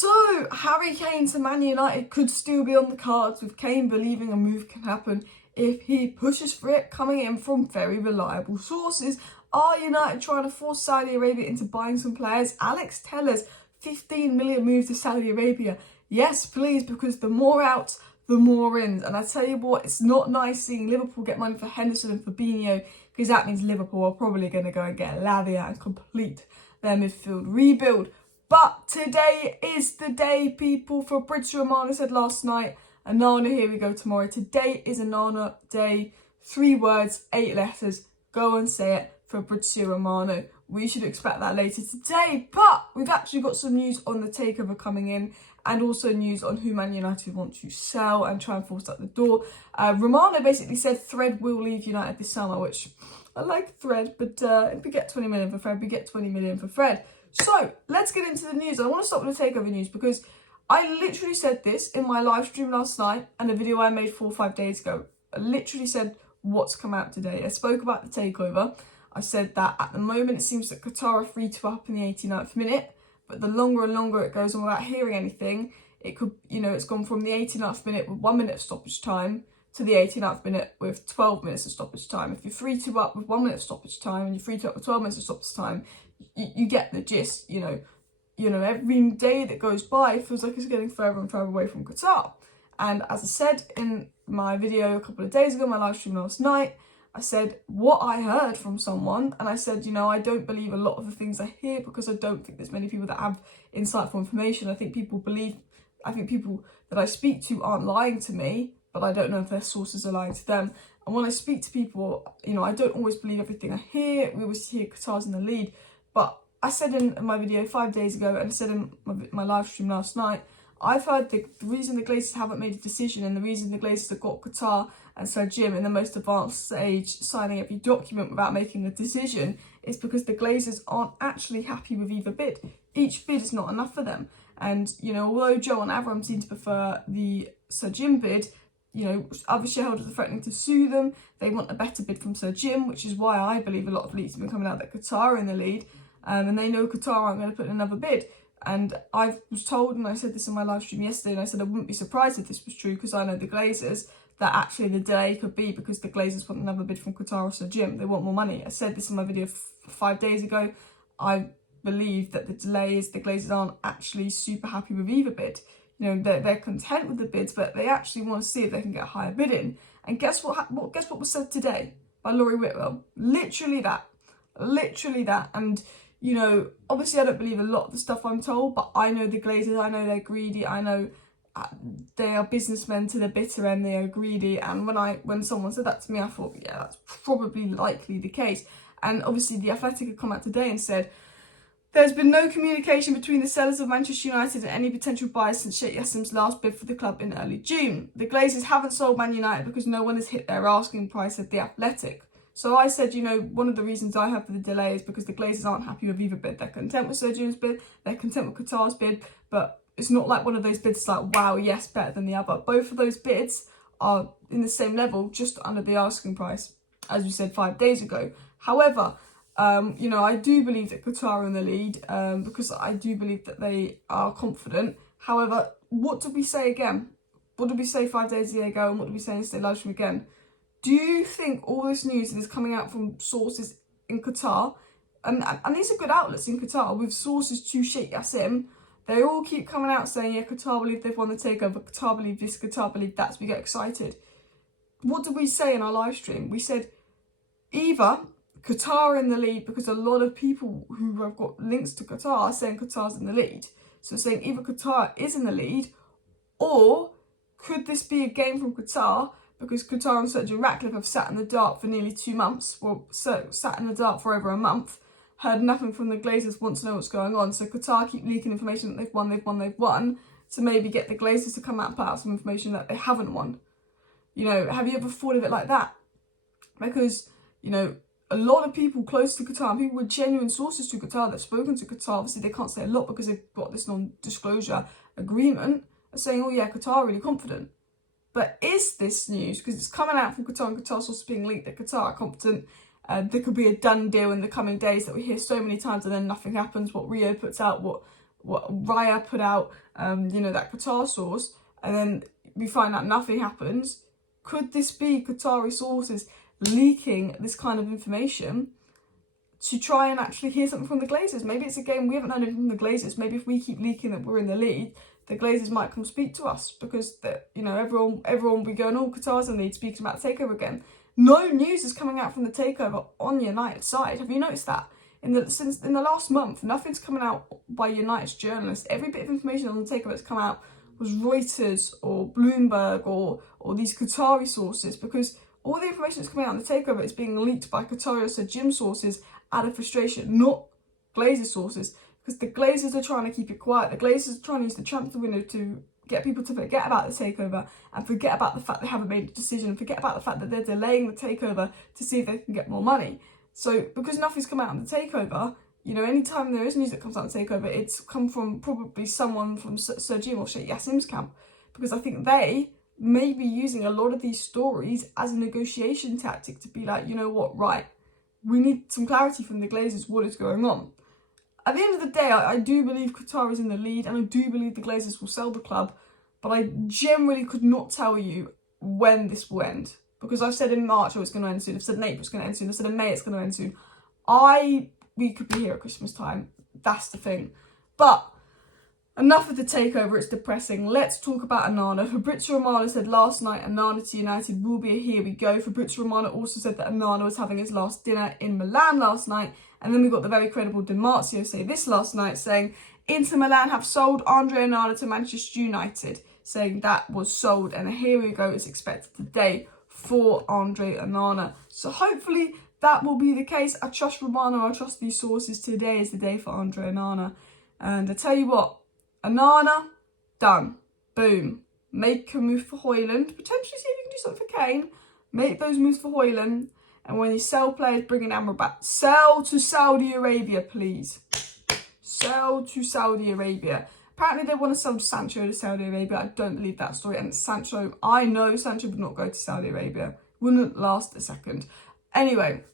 So, Harry Kane to Man United could still be on the cards, with Kane believing a move can happen if he pushes for it, coming in from very reliable sources. Are United trying to force Saudi Arabia into buying some players? Alex Teller's 15 million move to Saudi Arabia. Yes, please, because the more outs, the more ins. And I tell you what, it's not nice seeing Liverpool get money for Henderson and Fabinho, because that means Liverpool are probably going to go and get Lavia and complete their midfield rebuild. But today is the day, people. Fabrizio Romano said last night, Onana, here we go tomorrow. Today is Onana day. 3 words, 8 letters. Go and say it, Fabrizio Romano. We should expect that later today. But we've actually got some news on the takeover coming in, and also news on who Man United want to sell and try and force out the door. Romano basically said Fred will leave United this summer, which I like Fred, but if we get 20 million for Fred, we get 20 million for Fred. So let's get into the news. I want to start with the takeover news because I literally said this in my live stream last night and a video I made 4 or 5 days ago. I literally said what's come out today. I spoke about the takeover. I said that at the moment it seems that Qatar are free to up in the 89th minute, but the longer and longer it goes on without hearing anything, it could, it's gone from the 89th minute with 1 minute of stoppage time to the 89th minute with 12 minutes of stoppage time. If you're 3-2 up with 1 minute of stoppage time and you're 3-2 up with 12 minutes of stoppage time, you get the gist. Every day that goes by feels like it's getting further and further away from Qatar. And as I said in my video a couple of days ago, my live stream last night, I said what I heard from someone, and I said, I don't believe a lot of the things I hear because I don't think there's many people that have insightful information. I think people that I speak to aren't lying to me, but I don't know if their sources are lying to them. And when I speak to people, I don't always believe everything I hear. We always hear Qatar's in the lead. But I said in my video 5 days ago, and I said in my live stream last night, I've heard the reason the Glazers haven't made a decision, and the reason the Glazers have got Qatar and Sir Jim in the most advanced stage signing every document without making a decision is because the Glazers aren't actually happy with either bid. Each bid is not enough for them. And, although Joe and Avram seem to prefer the Sir Jim bid, other shareholders are threatening to sue them. They want a better bid from Sir Jim, which is why I believe a lot of leaks have been coming out that Qatar are in the lead. And they know Qatar aren't going to put in another bid. And I was told, and I said this in my live stream yesterday, and I said I wouldn't be surprised if this was true because I know the Glazers, that actually the delay could be because the Glazers want another bid from Qatar or Sir Jim. They want more money. I said this in my video 5 days ago. I believe that the delay is the Glazers aren't actually super happy with either bid. They're content with the bids, but they actually want to see if they can get a higher bid in. And guess what was said today by Laurie Whitwell? Literally that. And obviously I don't believe a lot of the stuff I'm told, but I know the Glazers, I know they're greedy, I know they are businessmen to the bitter end, they are greedy. And when someone said that to me, I thought, yeah, that's probably likely the case. And obviously the Athletic had come out today and said, there's been no communication between the sellers of Manchester United and any potential buyers since Sheikh Yassim's last bid for the club in early June. The Glazers haven't sold Man United because no one has hit their asking price, said the Athletic. So I said, one of the reasons I have for the delay is because the Glazers aren't happy with either bid. They're content with Sir Jim's bid, they're content with Qatar's bid, but it's not like one of those bids like, wow, yes, better than the other. Both of those bids are in the same level, just under the asking price, as we said 5 days ago. However, I do believe that Qatar are in the lead because I do believe that they are confident. However, what did we say again? What did we say 5 days ago, and what did we say in today's live stream again? Do you think all this news that is coming out from sources in Qatar, and these are good outlets in Qatar, with sources to Sheikh Yassim, they all keep coming out saying, yeah, Qatar believe they've won the takeover, Qatar believe this, Qatar believe that, so we get excited. What did we say in our live stream? We said either Qatar are in the lead because a lot of people who have got links to Qatar are saying Qatar's in the lead. So saying either Qatar is in the lead, or could this be a game from Qatar because Qatar and Sir Jim Ratcliffe have sat in the dark for nearly 2 months, sat in the dark for over a month, heard nothing from the Glazers, want to know what's going on. So Qatar keep leaking information that they've won, to maybe get the Glazers to come out and put out some information that they haven't won. Have you ever thought of it like that? Because, a lot of people close to Qatar, people with genuine sources to Qatar that have spoken to Qatar, obviously they can't say a lot because they've got this non-disclosure agreement, are saying, oh yeah, Qatar are really confident. But is this news, because it's coming out from Qatar and Qatar sources being leaked that Qatar are confident, there could be a done deal in the coming days that we hear so many times and then nothing happens, what Rio puts out, what Raya put out, that Qatar source, and then we find out nothing happens. Could this be Qatari sources leaking this kind of information to try and actually hear something from the Glazers? Maybe it's a game we haven't heard anything from the Glazers. Maybe if we keep leaking that we're in the lead, the Glazers might come speak to us, because everyone will be going, oh, Qatar's in the lead, speaking about the takeover again. No news is coming out from the takeover on the United side. Have you noticed that? In the last month, nothing's coming out by United's journalists. Every bit of information on the takeover that's come out was Reuters or Bloomberg or these Qatari sources, because all the information that's coming out on the takeover is being leaked by Qatari or gym sources out of frustration, not Glazer sources, because the Glazers are trying to keep it quiet. The Glazers are trying to use the transfer window to get people to forget about the takeover and forget about the fact they haven't made a decision, and forget about the fact that they're delaying the takeover to see if they can get more money. So because nothing's come out on the takeover, anytime there is news that comes out on the takeover, it's come from probably someone from Sir Jim or Sheikh Yassim's camp, because I think they may be using a lot of these stories as a negotiation tactic to be like, you know what, right, we need some clarity from the Glazers, what is going on. At the end of the day, I do believe Qatar is in the lead, and I do believe the Glazers will sell the club, but I generally could not tell you when this will end, because I've said in March it's going to end soon, I've said in April it's going to end soon, I've said in May it's going to end soon. We could be here at Christmas time, that's the thing. But enough of the takeover, it's depressing. Let's talk about Onana. Fabrizio Romano said last night Onana to United will be a here we go. Fabrizio Romano also said that Onana was having his last dinner in Milan last night. And then we got the very credible Di Marzio say this last night, saying Inter Milan have sold Andre Onana to Manchester United, saying that was sold, and a here we go is expected today for Andre Onana. So hopefully that will be the case. I trust Romano, I trust these sources. Today is the day for Andre Onana. And I tell you what, Onana, done. Boom. Make a move for Højlund. Potentially see if you can do something for Kane. Make those moves for Højlund. And when you sell players, bring in Amrabat. Sell to Saudi Arabia, please. Sell to Saudi Arabia. Apparently they want to sell Sancho to Saudi Arabia. I don't believe that story. And Sancho, I know Sancho would not go to Saudi Arabia. Wouldn't last a second. Anyway,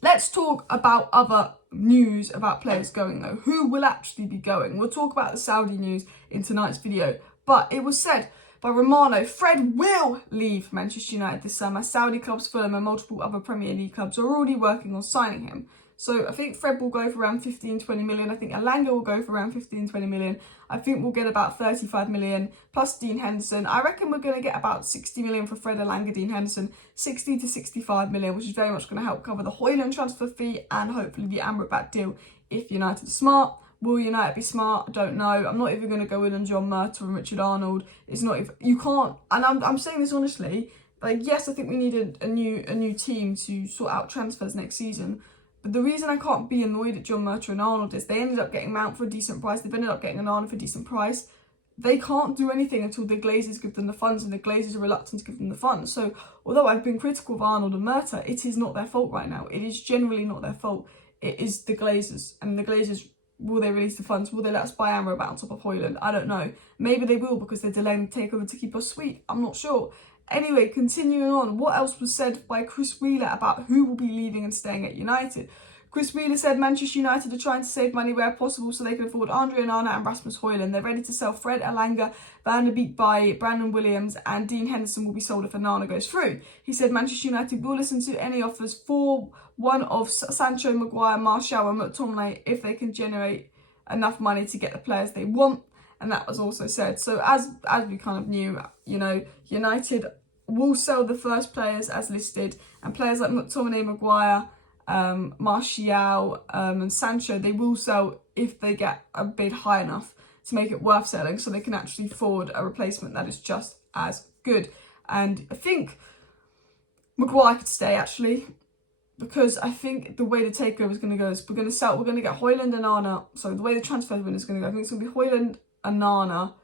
let's talk about other news about players going though. Who will actually be going? We'll talk about the Saudi news in tonight's video. But it was said by Romano, Fred will leave Manchester United this summer. Saudi clubs, Fulham and multiple other Premier League clubs are already working on signing him. So I think Fred will go for around 15-20 million. I think Elanga will go for around 15-20 million. I think we'll get about 35 million plus Dean Henderson. I reckon we're going to get about 60 million for Fred, Elanga, Dean Henderson. 60 to 65 million, which is very much going to help cover the Højlund transfer fee and hopefully the Amrabat deal if United are smart. Will United be smart? I don't know. I'm not even going to go in on John Murtough and Richard Arnold. It's not even, you can't, and I'm saying this honestly, like, yes, I think we need a new team to sort out transfers next season. But the reason I can't be annoyed at John Murtough and Arnold is they ended up getting Mount for a decent price. They've ended up getting Onana for a decent price. They can't do anything until the Glazers give them the funds, and the Glazers are reluctant to give them the funds. So although I've been critical of Arnold and Murtough, it is not their fault right now. It is generally not their fault. It is the Glazers. And the Glazers, will they release the funds? Will they let us buy Amrabat on top of Højlund? I don't know. Maybe they will because they're delaying the takeover to keep us sweet. I'm not sure. Anyway, continuing on, what else was said by Chris Wheeler about who will be leaving and staying at United? Chris Wheeler said Manchester United are trying to save money where possible so they can afford Andre Onana and Rasmus Højlund. They're ready to sell Fred, Elanga, Van der Beek by Brandon Williams, and Dean Henderson will be sold if Onana goes through. He said Manchester United will listen to any offers for one of Sancho, Maguire, Martial and McTominay if they can generate enough money to get the players they want. And that was also said. So as we kind of knew, United will sell the first players as listed, and players like McTominay, Maguire, Martial and Sancho, they will sell if they get a bid high enough to make it worth selling, so they can actually afford a replacement that is just as good. And I think Maguire could stay actually, because I think the way the takeover is going to go is we're going to get Højlund and Onana. So the way the transfer window is going to go, I think it's going to be Højlund, Onana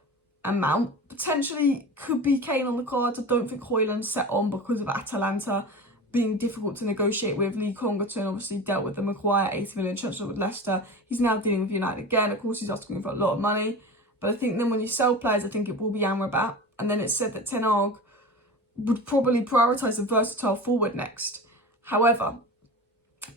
and Mount. Potentially could be Kane on the cards. I don't think Højlund's set on because of Atalanta being difficult to negotiate with. Lee Congerton obviously dealt with the Maguire 80 million transfer with Leicester. He's now dealing with United again. Of course, he's asking for a lot of money. But I think then when you sell players, I think it will be Amrabat. And then it's said that Ten Hag would probably prioritise a versatile forward next. However,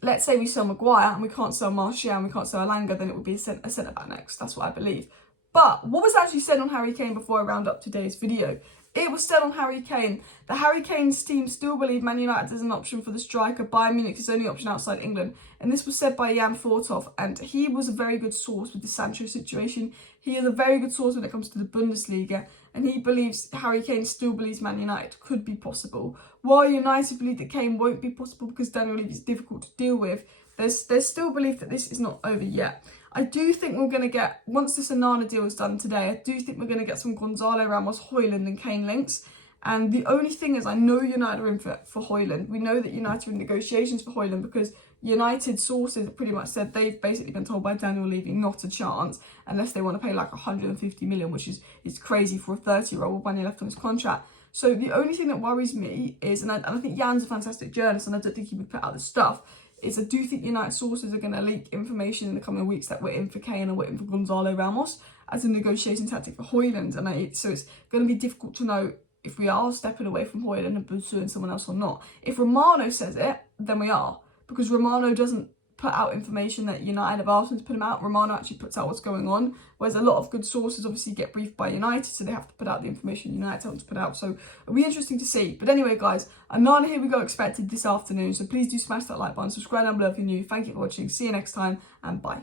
let's say we sell Maguire and we can't sell Martial and we can't sell Alanga, then it would be a centre-back next. That's what I believe. But what was actually said on Harry Kane before I round up today's video? It was said on Harry Kane that Harry Kane's team still believe Man United is an option for the striker. Bayern Munich is the only option outside England. And this was said by Jan Fortov, and he was a very good source with the Sancho situation. He is a very good source when it comes to the Bundesliga, and he believes, Harry Kane still believes Man United could be possible. While United believe that Kane won't be possible because Daniel Levy is difficult to deal with, there's still belief that this is not over yet. I do think we're going to get, once this Onana deal is done today, I do think we're going to get some Gonzalo Ramos, Højlund and Kane links. And the only thing is, I know United are in for Højlund. We know that United are in negotiations for Højlund because United sources pretty much said they've basically been told by Daniel Levy not a chance unless they want to pay like 150 million, which is crazy for a 30-year-old when he left on his contract. So the only thing that worries me is, and I think Jan's a fantastic journalist and I don't think he would put out this stuff, is I do think United sources are going to leak information in the coming weeks that we're in for Kane and we're in for Gonzalo Ramos as a negotiation tactic for Højlund. And so it's going to be difficult to know if we are stepping away from Højlund and pursuing someone else or not. If Romano says it, then we are. Because Romano doesn't put out information that United have asked him to put him out. Romano actually puts out what's going on, whereas a lot of good sources obviously get briefed by United, so they have to put out the information United tell them to put out. So it'll be interesting to see. But anyway, guys, Onana Here We Go expected this afternoon, so please do smash that like button, subscribe down below if you're new. Thank you for watching. See you next time, and bye.